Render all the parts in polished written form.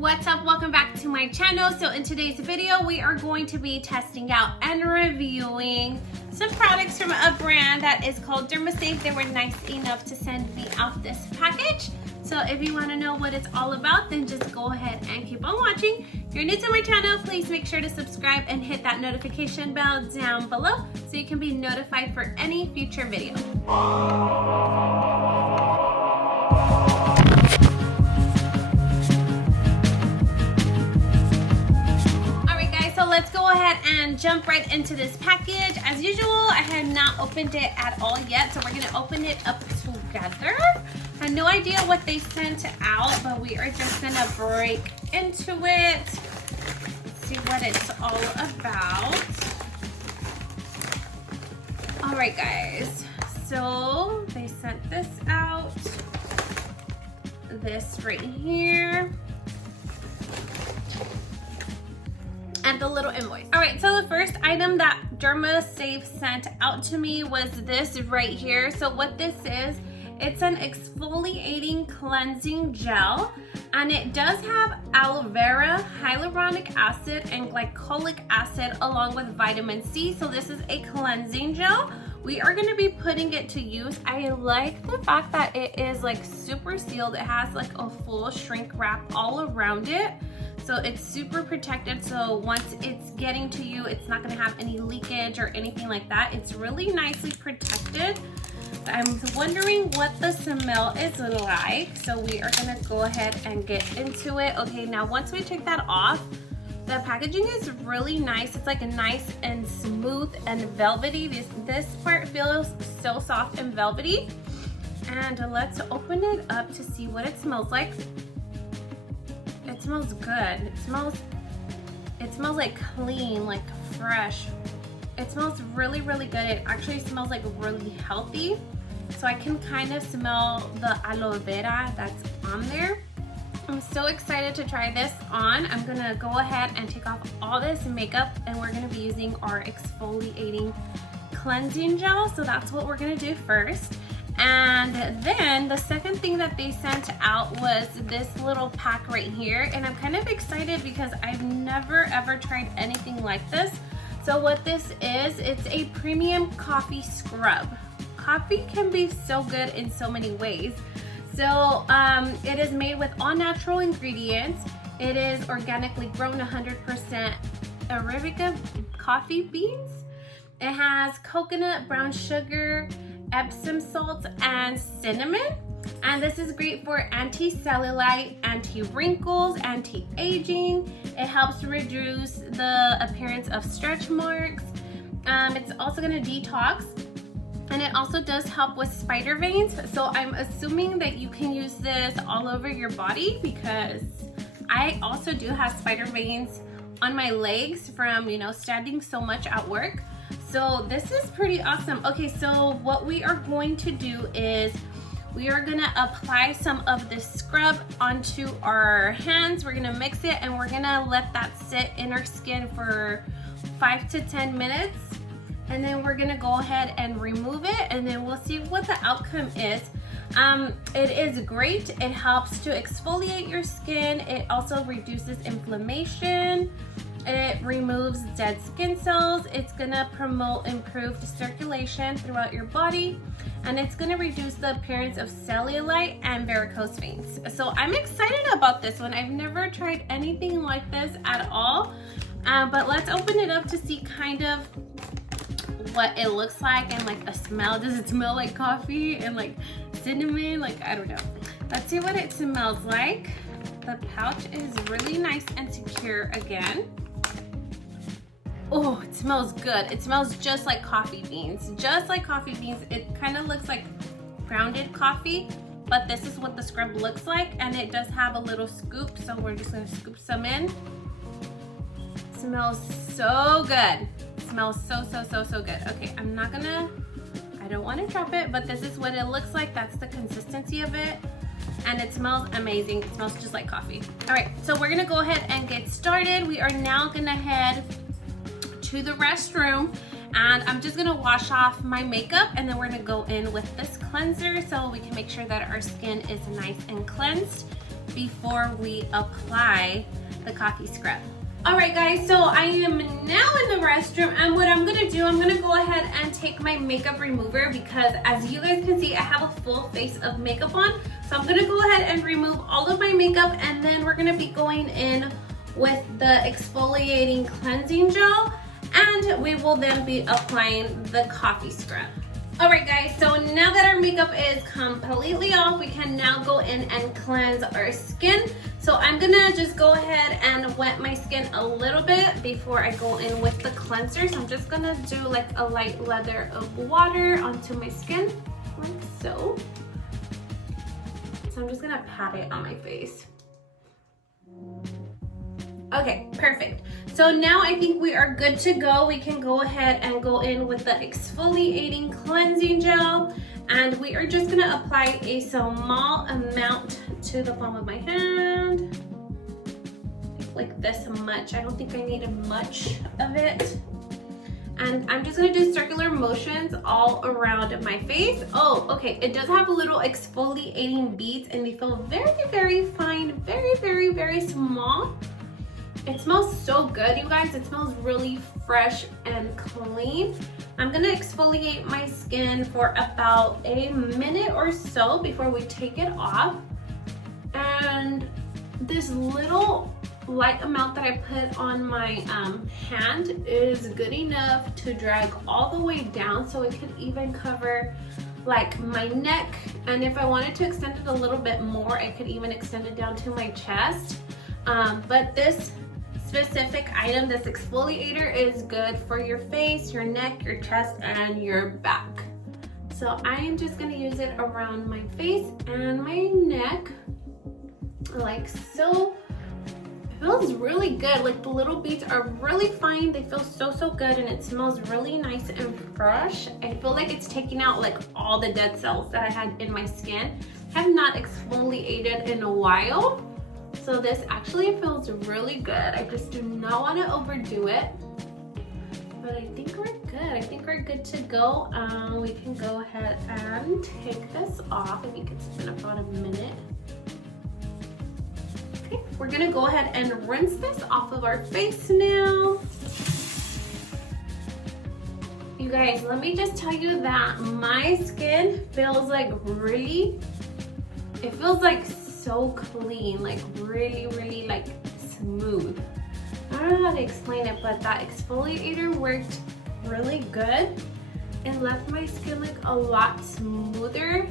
what's up? Welcome back to my channel. So in today's video, we are going to be testing out and reviewing some products from a brand that is called DermaSafe. They were nice enough to send me out this package. So if you want to know what it's all about, then just go ahead and keep on watching. If you're new to my channel, please make sure to subscribe and hit that notification bell down below so you can be notified for any future video. Let's go ahead and jump right into this package. As usual, I have not opened it at all yet, so we're gonna open it up together. I had no idea what they sent out, but we are just gonna break into it. Let's see what it's all about. All right, guys, so they sent this out. This right here. And the little invoice. All right, so the first item that DermaSafe sent out to me was this right here. So what this is, it's an exfoliating cleansing gel, and it does have aloe vera, hyaluronic acid, and glycolic acid along with vitamin C. So this is a cleansing gel. We are gonna be putting it to use. I like the fact that it is like super sealed. It has like a full shrink wrap all around it. So it's super protected, so once it's getting to you, it's not gonna have any leakage or anything like that. It's really nicely protected. I'm wondering what the smell is like, so we are gonna go ahead and get into it. Okay, now once we take that off, the packaging is really nice. It's like a nice and smooth and velvety. This part feels so soft and velvety. And let's open it up to see what it smells like. It smells good. It smells like clean, like fresh. It smells really, really good. It actually smells like really healthy. So I can kind of smell the aloe vera that's on there. I'm so excited to try this on. I'm gonna go ahead and take off all this makeup, and we're gonna be using our exfoliating cleansing gel. So that's what we're gonna do first. And then the second thing that they sent out was this little pack right here, and I'm kind of excited because I've never ever tried anything like this. So what this is, it's a premium coffee scrub. Coffee can be so good in so many ways. So it is made with all natural ingredients. It is organically grown 100% Arabica coffee beans. It has coconut, brown sugar, Epsom salts, and cinnamon. And this is great for anti-cellulite, anti-wrinkles, anti-aging. It helps reduce the appearance of stretch marks. It's also gonna detox, and it also does help with spider veins. So I'm assuming that you can use this all over your body, because I also do have spider veins on my legs from, you know, standing so much at work. So this is pretty awesome. Okay, so what we are going to do is we are gonna apply some of this scrub onto our hands. We're gonna mix it, and we're gonna let that sit in our skin for 5 to 10 minutes. And then we're gonna go ahead and remove it, and then we'll see what the outcome is. It is great. It helps to exfoliate your skin. It also reduces inflammation. It removes dead skin cells. It's gonna promote improved circulation throughout your body, and it's gonna reduce the appearance of cellulite and varicose veins. So I'm excited about this one. I've never tried anything like this at all, but let's open it up to see kind of what it looks like and like a smell. Does it smell like coffee and like cinnamon? Like, I don't know. Let's see what it smells like. The pouch is really nice and secure again. Oh, it smells good. It smells just like coffee beans. Just like coffee beans. It kind of looks like grounded coffee, but this is what the scrub looks like, and it does have a little scoop, so we're just gonna scoop some in. It smells so good. It smells so good. Okay, I don't want to drop it, but this is what it looks like. That's the consistency of it, and it smells amazing. It smells just like coffee. All right, so we're gonna go ahead and get started. We are now gonna head to the restroom, and I'm just gonna wash off my makeup, and then we're gonna go in with this cleanser so we can make sure that our skin is nice and cleansed. before we apply the coffee scrub. All right guys, so I am now in the restroom, and what I'm gonna do, I'm gonna go ahead and take my makeup remover, because as you guys can see, I have a full face of makeup on. So I'm gonna go ahead and remove all of my makeup, and then we're gonna be going in with the exfoliating cleansing gel, and we will then be applying the coffee scrub. All right guys, so now that our makeup is completely off, we can now go in and cleanse our skin. So I'm gonna just go ahead and wet my skin a little bit before I go in with the cleanser. So I'm just gonna do like a light lather of water onto my skin, like so. So I'm just gonna pat it on my face. Okay, perfect. So now I think we are good to go. We can go ahead and go in with the exfoliating cleansing gel, and we are just gonna apply a small amount to the palm of my hand, like this much. I don't think I need much of it. And I'm just gonna do circular motions all around my face. Oh, okay, it does have little exfoliating beads, and they feel very, very fine, very, very, very small. It smells so good, you guys. It smells really fresh and clean. I'm gonna exfoliate my skin for about a minute or so before we take it off. And this little light amount that I put on my hand is good enough to drag all the way down, so it could even cover like my neck. And if I wanted to extend it a little bit more, I could even extend it down to my chest. But this specific item, this exfoliator, is good for your face, your neck, your chest, and your back. So I am just gonna use it around my face and my neck, like so. It feels really good. Like the little beads are really fine. They feel so, so good, and it smells really nice and fresh. I feel like it's taking out like all the dead cells that I had in my skin. I have not exfoliated in a while. So this actually feels really good. I just do not want to overdo it, but I think we're good. I think we're good to go. We can go ahead and take this off. I think it's been about a minute. Okay, we're gonna go ahead and rinse this off of our face now. You guys, let me just tell you that my skin feels like it feels like so clean, like really, really like smooth. I don't know how to explain it, but that exfoliator worked really good and left my skin like a lot smoother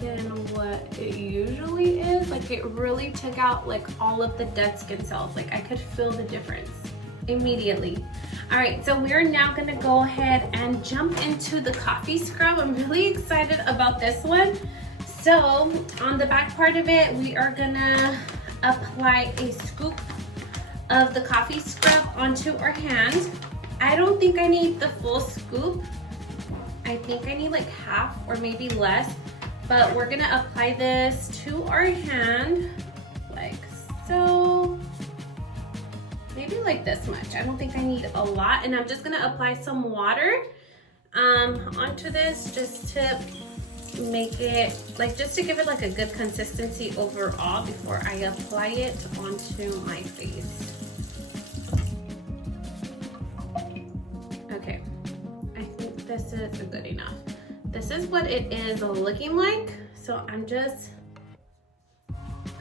than what it usually is. Like it really took out like all of the dead skin cells. Like I could feel the difference immediately. All right, so we're now gonna go ahead and jump into the coffee scrub. I'm really excited about this one. So on the back part of it, we are gonna apply a scoop of the coffee scrub onto our hand. I don't think I need the full scoop. I think I need like half or maybe less, but we're gonna apply this to our hand like so. Maybe like this much. I don't think I need a lot. And I'm just gonna apply some water onto this just to make it like, just to give it like a good consistency overall before I apply it onto my face. Okay, I think this is good enough. This is what it is looking like. So I'm just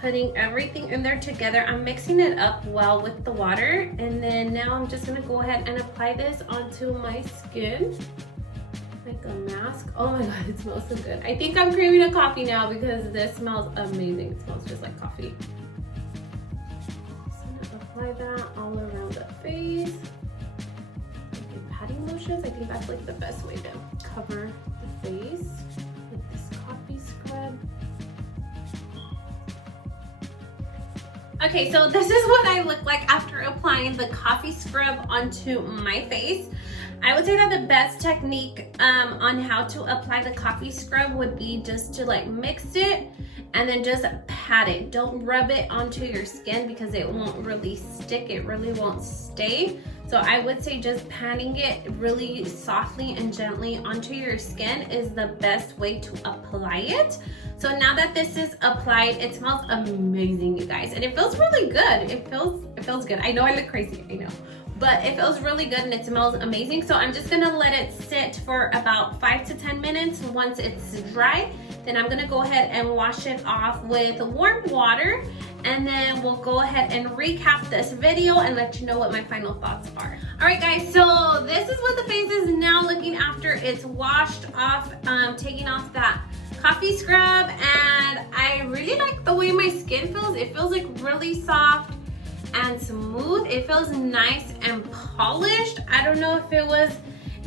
putting everything in there together. I'm mixing it up well with the water, and then now I'm just gonna go ahead and apply this onto my skin like a mask. Oh my god, it smells so good. I think I'm craving a coffee now because this smells amazing. It smells just like coffee. Just gonna apply that all around the face. Like patting motions, I think that's like the best way to cover the face with this coffee scrub. Okay, so this is what I look like after applying the coffee scrub onto my face. I would say that the best technique on how to apply the coffee scrub would be just to like mix it and then just pat it. Don't rub it onto your skin because it won't really stick. It really won't stay. So I would say just patting it really softly and gently onto your skin is the best way to apply it. So now that this is applied, it smells amazing, you guys, and it feels really good. It feels good. I know I look crazy, I know, but it feels really good and it smells amazing. So I'm just gonna let it sit for about 5 to 10 minutes. Once it's dry, then I'm gonna go ahead and wash it off with warm water, and then we'll go ahead and recap this video and let you know what my final thoughts are. All right, guys, so this is what the face is now looking after it's washed off, taking off that coffee scrub, and I really like the way my skin feels. It feels like really soft and smooth. It feels nice and polished. I don't know if it was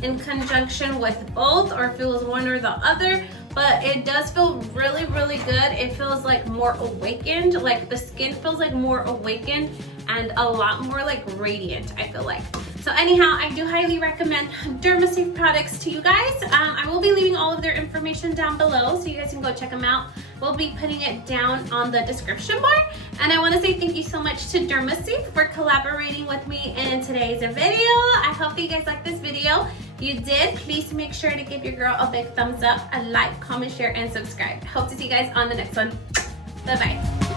in conjunction with both or if it was one or the other, but it does feel really, really good. It feels like more awakened, like the skin feels like more awakened and a lot more like radiant, I feel like. So anyhow, I do highly recommend DermaSafe products to you guys. I will be leaving all of their information down below so you guys can go check them out. We'll be putting it down on the description bar. And I want to say thank you so much to DermaSafe for collaborating with me in today's video. I hope that you guys liked this video. If you did, please make sure to give your girl a big thumbs up, a like, comment, share, and subscribe. Hope to see you guys on the next one. Bye-bye.